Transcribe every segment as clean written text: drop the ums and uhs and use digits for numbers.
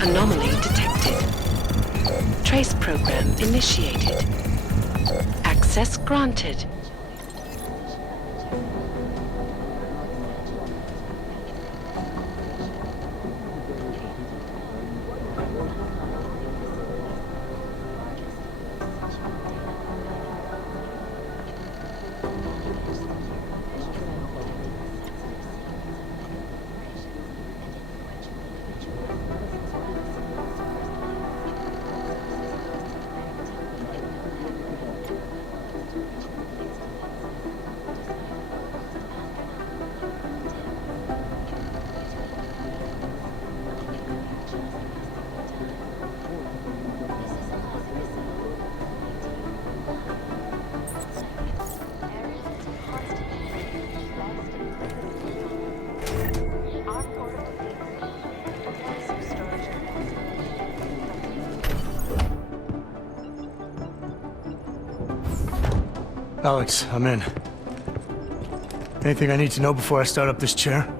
Anomaly detected. Trace program initiated. Access granted. Alex, I'm in. Anything I need to know before I start up this chair?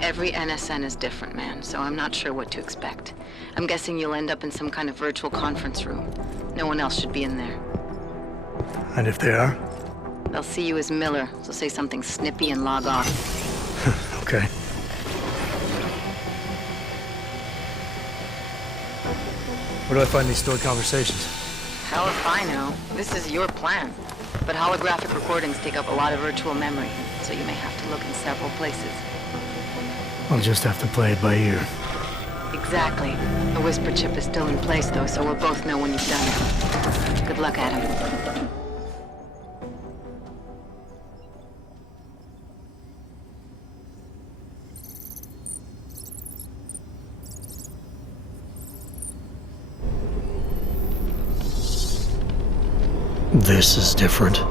Every NSN is different, man, so I'm not sure what to expect. I'm guessing you'll end up in some kind of virtual conference room. No one else should be in there. And if they are? They'll see you as Miller, so say something snippy and log off. Okay. Where do I find these stored conversations? Hell if I know. This is your plan. But holographic recordings take up a lot of virtual memory, so you may have to look in several places. I'll just have to play it by ear. Exactly. The whisper chip is still in place, though, so we'll both know when you've done it. Good luck, Adam. This is different.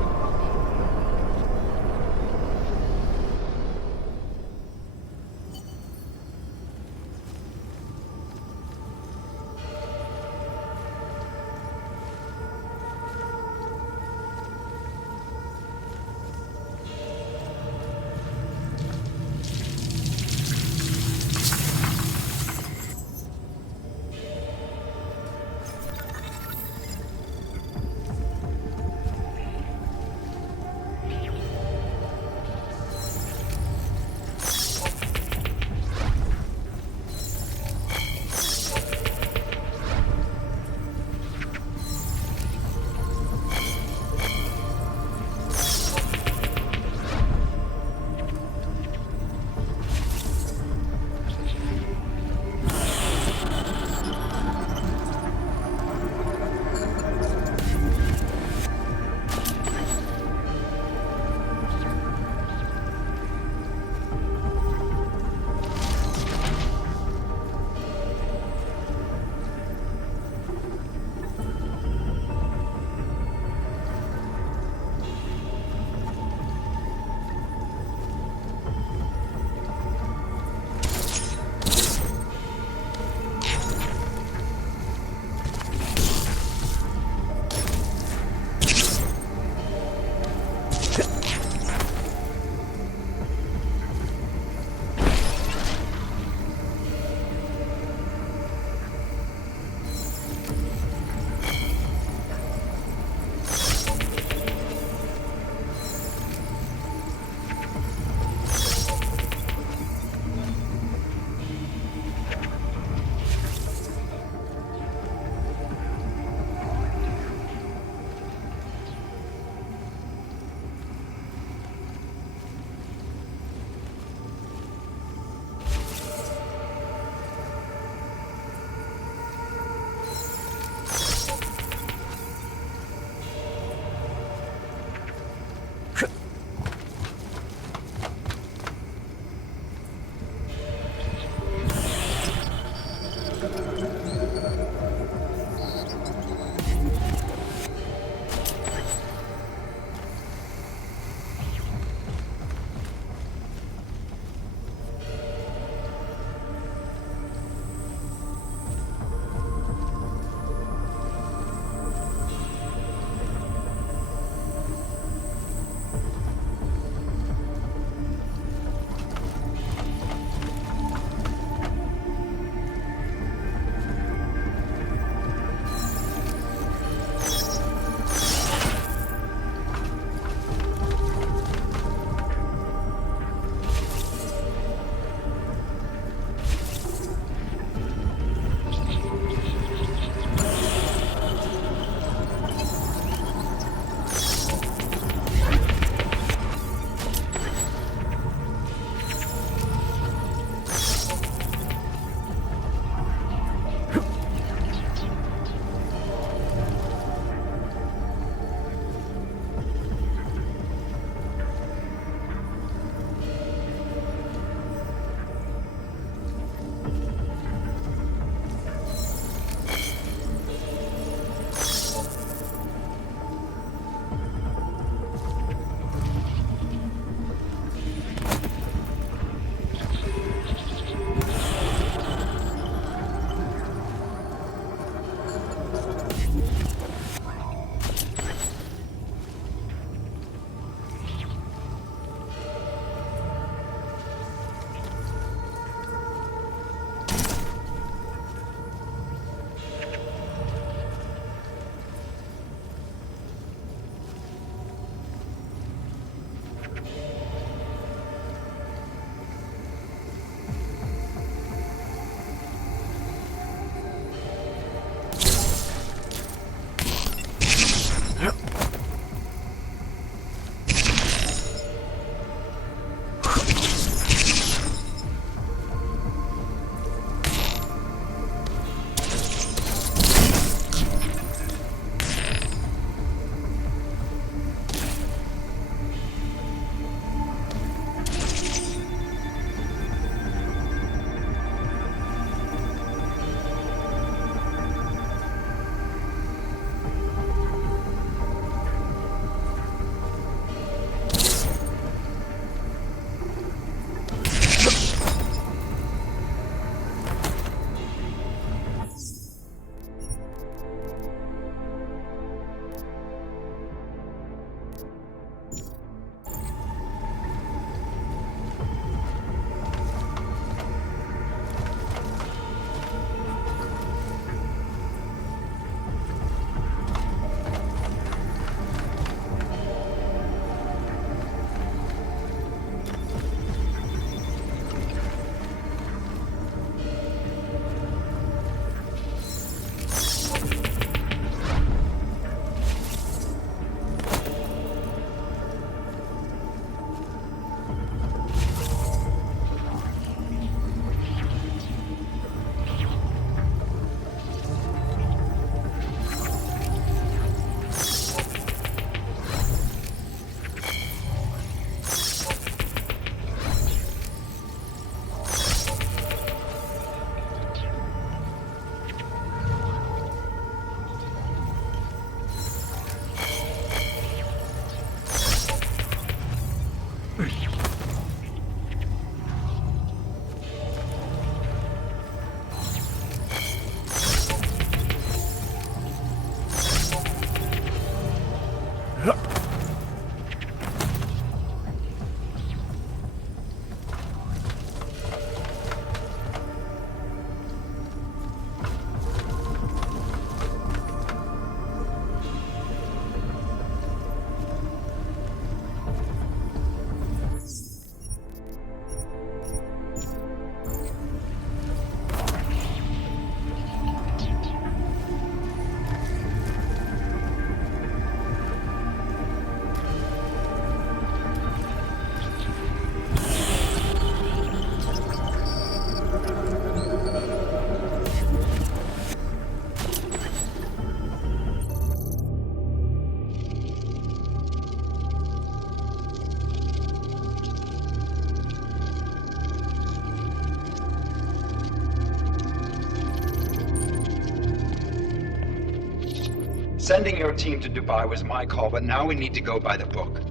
Sending your team to Dubai was my call, but now we need to go by the book.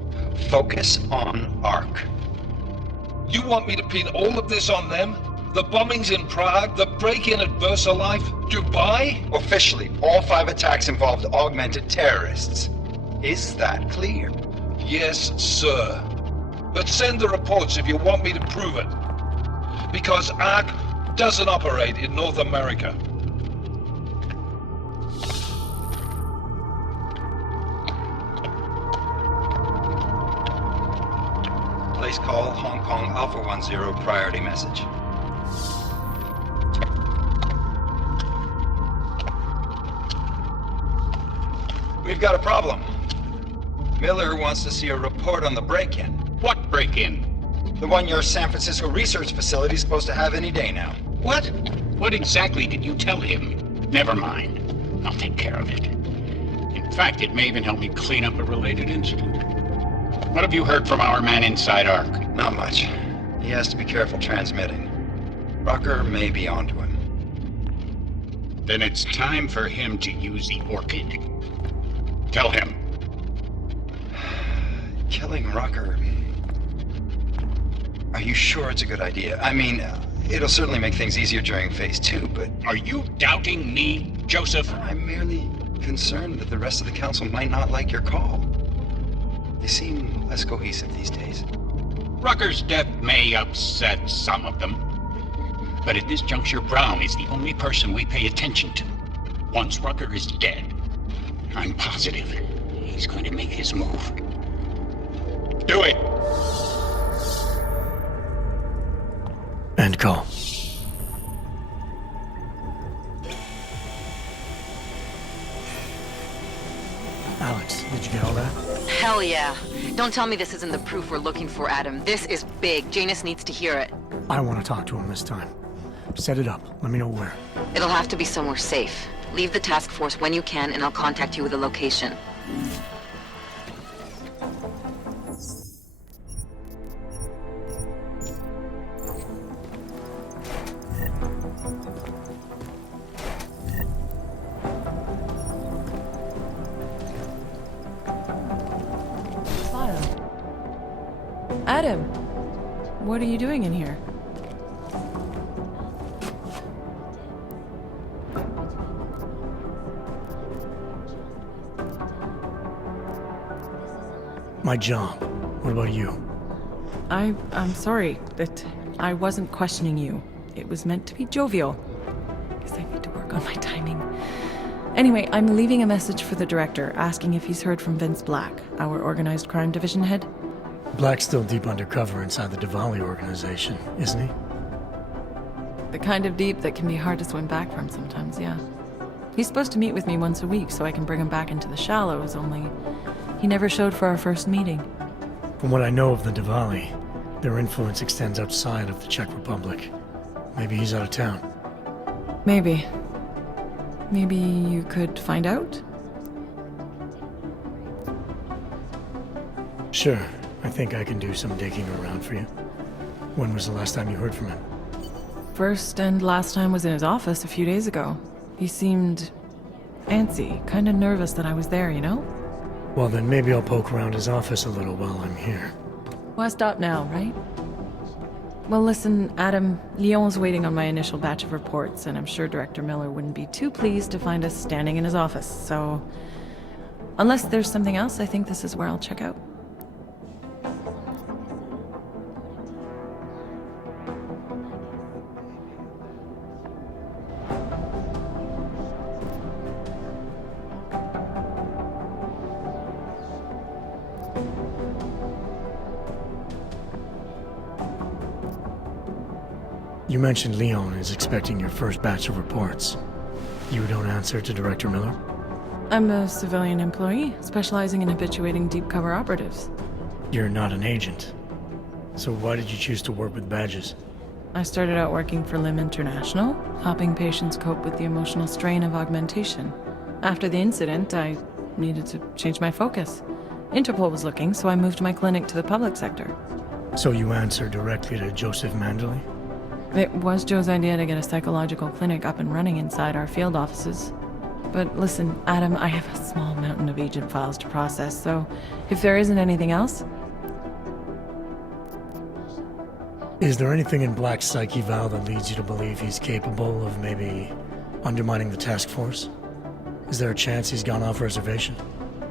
Focus on ARC. You want me to pin all of this on them? The bombings in Prague, the break-in at VersaLife, Dubai? Officially, all 5 attacks involved augmented terrorists. Is that clear? Yes, sir. But send the reports if you want me to prove it. Because ARC doesn't operate in North America. Place call Hong Kong Alpha 10 priority message. We've got a problem. Miller wants to see a report on the break-in. What break-in? The one your San Francisco research facility is supposed to have any day now. What? What exactly did you tell him? Never mind. I'll take care of it. In fact, it may even help me clean up a related incident. What have you heard from our man inside ARC? Not much. He has to be careful transmitting. Rucker may be onto him. Then it's time for him to use the Orchid. Tell him. Killing Rucker... Are you sure it's a good idea? I mean, it'll certainly make things easier during Phase 2, but... Are you doubting me, Joseph? I'm merely concerned that the rest of the Council might not like your call. They seem less cohesive these days. Rucker's death may upset some of them. But at this juncture, Brown is the only person we pay attention to. Once Rucker is dead, I'm positive he's going to make his move. Do it! End call. Alex, did you get all that? Hell yeah. Don't tell me this isn't the proof we're looking for, Adam. This is big. Janus needs to hear it. I want to talk to him this time. Set it up. Let me know where. It'll have to be somewhere safe. Leave the task force when you can, and I'll contact you with a location. Adam, what are you doing in here? My job. What about you? I'm sorry, but I wasn't questioning you. It was meant to be jovial. Guess I need to work on my timing. Anyway, I'm leaving a message for the director, asking if he's heard from Vince Black, our organized crime division head. Black's still deep undercover inside the Diwali organization, isn't he? The kind of deep that can be hard to swim back from sometimes, yeah. He's supposed to meet with me once a week so I can bring him back into the shallows, only he never showed for our first meeting. From what I know of the Diwali, their influence extends outside of the Czech Republic. Maybe he's out of town. Maybe. Maybe you could find out? Sure. I think I can do some digging around for you. When was the last time you heard from him? First and last time was in his office a few days ago. He seemed antsy, kind of nervous that I was there, you know? Well, then maybe I'll poke around his office a little while I'm here. Why stop now, right? Well, listen, Adam, Lyon's waiting on my initial batch of reports, and I'm sure Director Miller wouldn't be too pleased to find us standing in his office, so... Unless there's something else, I think this is where I'll check out. You mentioned Leon is expecting your first batch of reports. You don't answer to Director Miller? I'm a civilian employee, specializing in habituating deep cover operatives. You're not an agent. So why did you choose to work with badges? I started out working for LIM International, helping patients cope with the emotional strain of augmentation. After the incident, I needed to change my focus. Interpol was looking, so I moved my clinic to the public sector. So you answer directly to Joseph Mandley? It was Joe's idea to get a psychological clinic up and running inside our field offices. But listen, Adam, I have a small mountain of agent files to process, so if there isn't anything else... Is there anything in Black's psyche, Val, that leads you to believe he's capable of maybe undermining the task force? Is there a chance he's gone off reservation?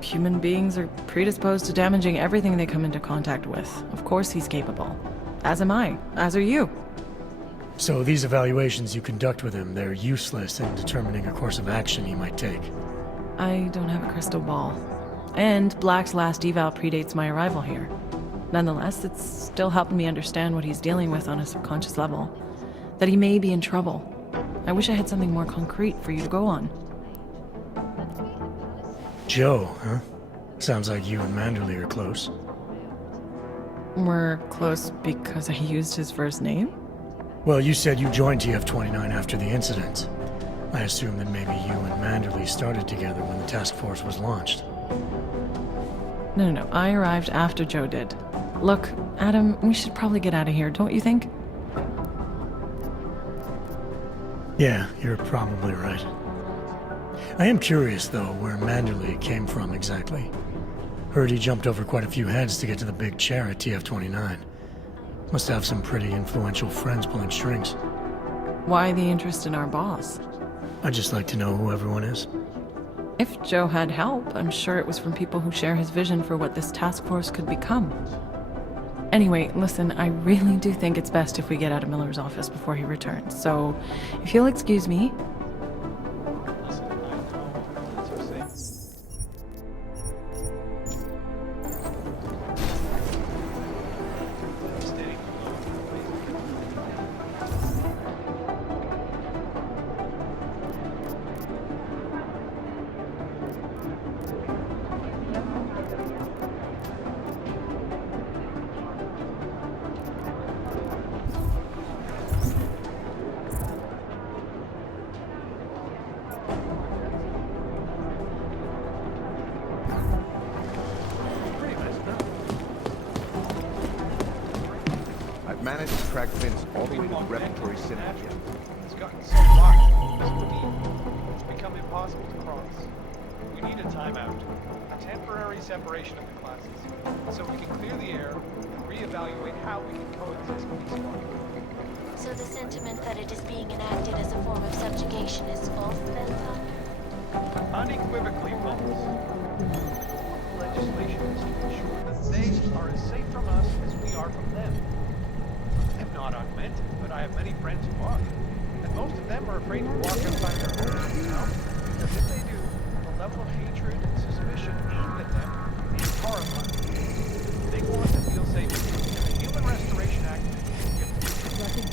Human beings are predisposed to damaging everything they come into contact with. Of course he's capable. As am I. As are you. So these evaluations you conduct with him, they're useless in determining a course of action he might take. I don't have a crystal ball. And Black's last eval predates my arrival here. Nonetheless, it's still helping me understand what he's dealing with on a subconscious level. That he may be in trouble. I wish I had something more concrete for you to go on. Joe, huh? Sounds like you and Manderley are close. We're close because I used his first name? Well, you said you joined TF-29 after the incident. I assume that maybe you and Manderley started together when the task force was launched. No. I arrived after Joe did. Look, Adam, we should probably get out of here, don't you think? Yeah, you're probably right. I am curious, though, where Manderley came from exactly. Heard he jumped over quite a few heads to get to the big chair at TF-29. Must have some pretty influential friends pulling strings. Why the interest in our boss? I'd just like to know who everyone is. If Joe had help, I'm sure it was from people who share his vision for what this task force could become. Anyway, listen, I really do think it's best if we get out of Miller's office before he returns. So, if you'll excuse me... Managed to track Vince all the way to the repertory synagogue. It's gotten so locked, so deep, it's become impossible to cross. We need a timeout, a temporary separation of the classes, so we can clear the air and reevaluate how we can coexist with these squadrons. So the sentiment that it is being enacted as a form of subjugation is false, then, Doctor? Unequivocally false. Legislation is to ensure that they are as safe from us as we are from them. I'm not augmented, but I have many friends who are. And most of them are afraid to walk outside their homes, you know? Because if they do, the level of hatred and suspicion aimed at them is horrifying. They want to feel safe. And the Human Restoration Act gives them.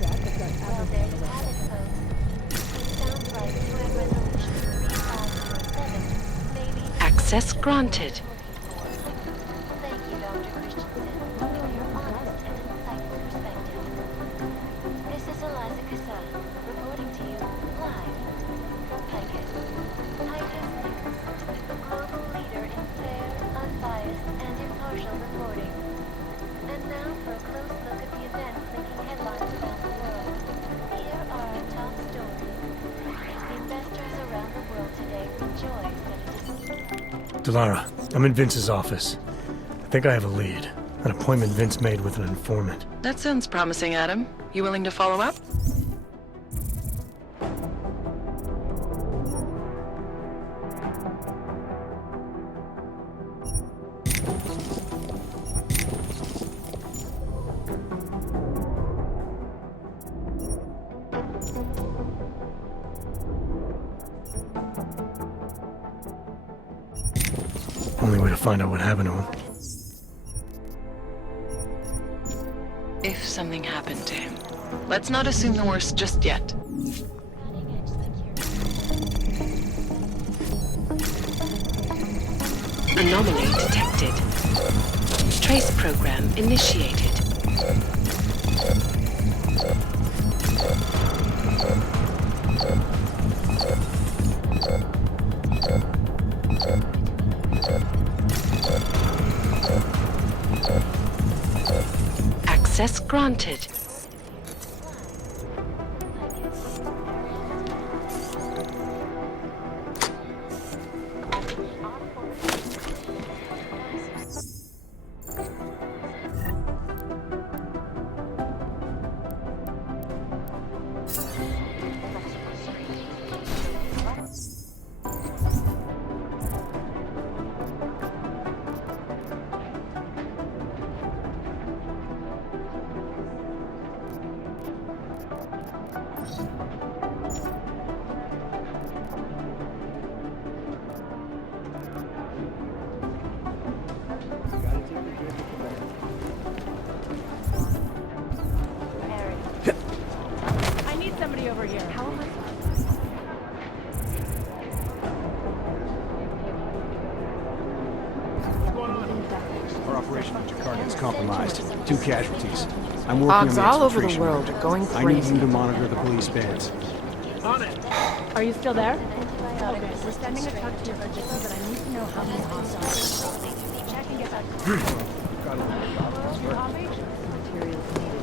Well, there you have it, folks. It sounds like UN Resolution 3507 maybe... Access granted. Thank you, Dr. Christensen, for your honest and insightful perspective. This is Eliza Cassell, reporting to you live from Piket. Piket News, a global leader in fair, unbiased, and impartial reporting. And now for a close look at the events making headlines around the world. Here are our top stories. Investors around the world today rejoice that it is... Delara, I'm in Vince's office. I think I have a lead. An appointment Vince made with an informant. That sounds promising, Adam. You willing to follow up? Only way to find out what happened to him. If something happened to him. Let's not assume the worst just yet. Anomaly detected. Trace program initiated. Access granted. compromised. 2 casualties. I'm working on Ogs the all over the exfiltration world route. are going I need crazy. you to monitor the police bands. Are you still there? Okay, we're sending a truck to your position, but I need to know how many hostiles. Check and get back to you. Copy. Materials needed.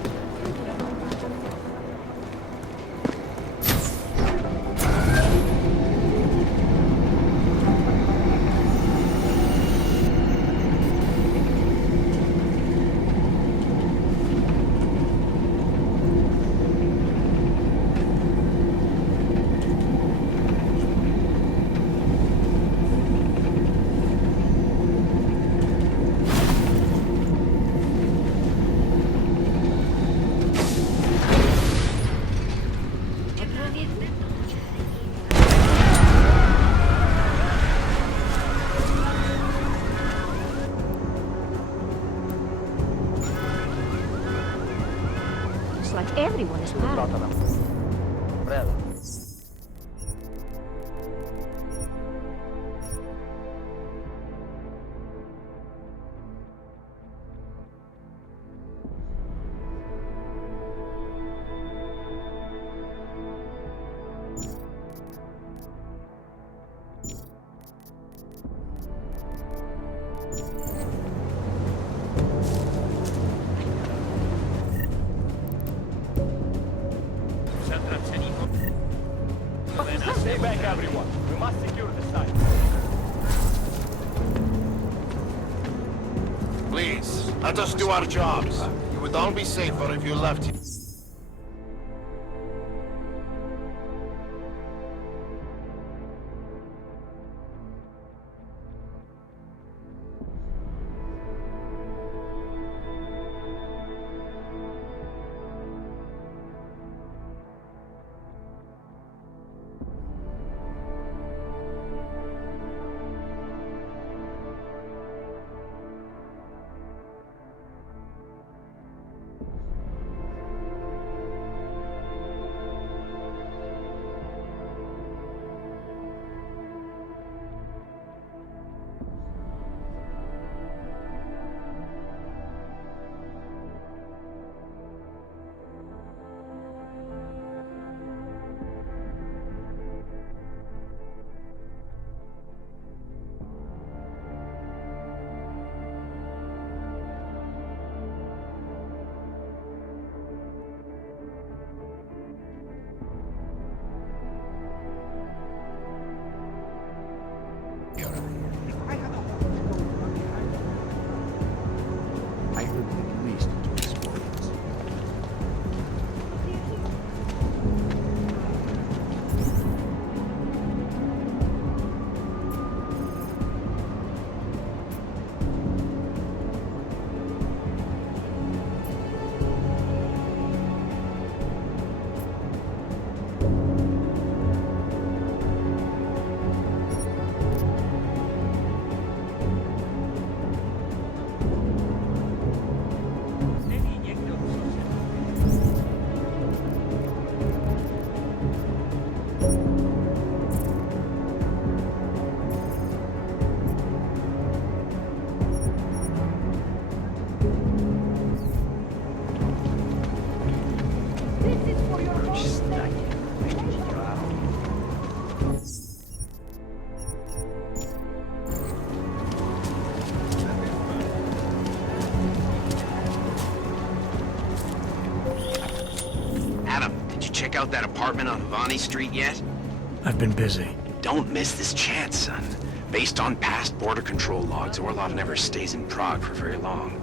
Like everyone is mad. Stay back, everyone. We must secure the site. Please, let us do our jobs. You would all be safer if you left here. I heard at least 2 explosions. Check out that apartment on Havani Street yet? I've been busy. Don't miss this chance, son. Based on past border control logs, Orlov never stays in Prague for very long.